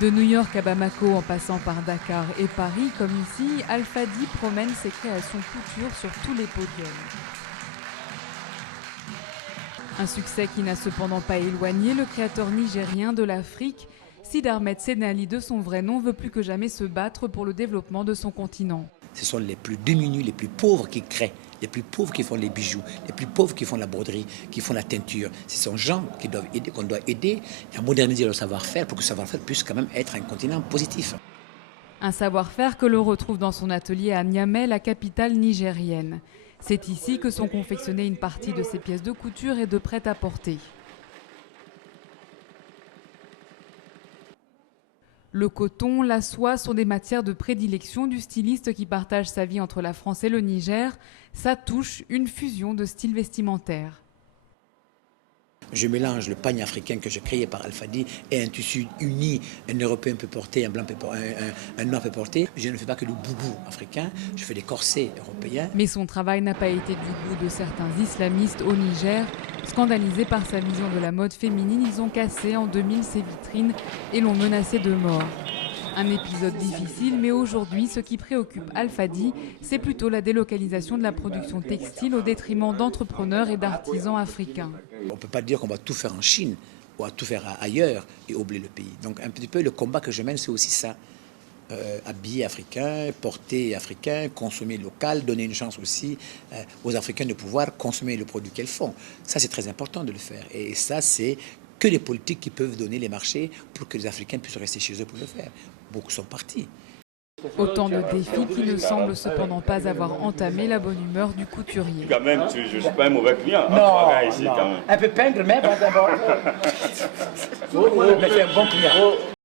De New York à Bamako en passant par Dakar et Paris, comme ici, Alfadi promène ses créations couture sur tous les podiums. Un succès qui n'a cependant pas éloigné le créateur nigérien de l'Afrique. Sid Ahmed Senali, de son vrai nom, veut plus que jamais se battre pour le développement de son continent. Ce sont les plus démunis, les plus pauvres qui créent, les plus pauvres qui font les bijoux, les plus pauvres qui font la broderie, qui font la teinture. Ce sont gens qu'on doit aider à moderniser leur savoir-faire pour que ce savoir-faire puisse quand même être un continent positif. Un savoir-faire que l'on retrouve dans son atelier à Niamey, la capitale nigérienne. C'est ici que sont confectionnées une partie de ses pièces de couture et de prêt-à-porter. Le coton, la soie sont des matières de prédilection du styliste qui partage sa vie entre la France et le Niger. Ça touche une fusion de styles vestimentaires. Je mélange le pagne africain que j'ai créé par Alfadi et un tissu uni, un Européen peut porter, un blanc peut porter, un noir peut porter. Je ne fais pas que le boubou africain, je fais des corsets européens. Mais son travail n'a pas été du goût de certains islamistes au Niger. Scandalisés par sa vision de la mode féminine, ils ont cassé en 2000 ses vitrines et l'ont menacé de mort. Un épisode difficile, mais aujourd'hui, ce qui préoccupe Alfadi, c'est plutôt la délocalisation de la production textile au détriment d'entrepreneurs et d'artisans africains. On ne peut pas dire qu'on va tout faire en Chine ou à tout faire ailleurs et oublier le pays. Donc un petit peu le combat que je mène, c'est aussi ça. Habiller africain, porter africain, consommer local, donner une chance aussi aux Africains de pouvoir consommer le produit qu'elles font. Ça, c'est très important de le faire. Et ça, c'est que les politiques qui peuvent donner les marchés pour que les Africains puissent rester chez eux pour le faire. Beaucoup sont partis. Autant de défis qui ne semblent cependant pas avoir entamé la bonne humeur du couturier. Quand même, je ne suis pas un mauvais client. Non, ici, quand même. un peu peindre, mais d'abord. Mais c'est un bon client.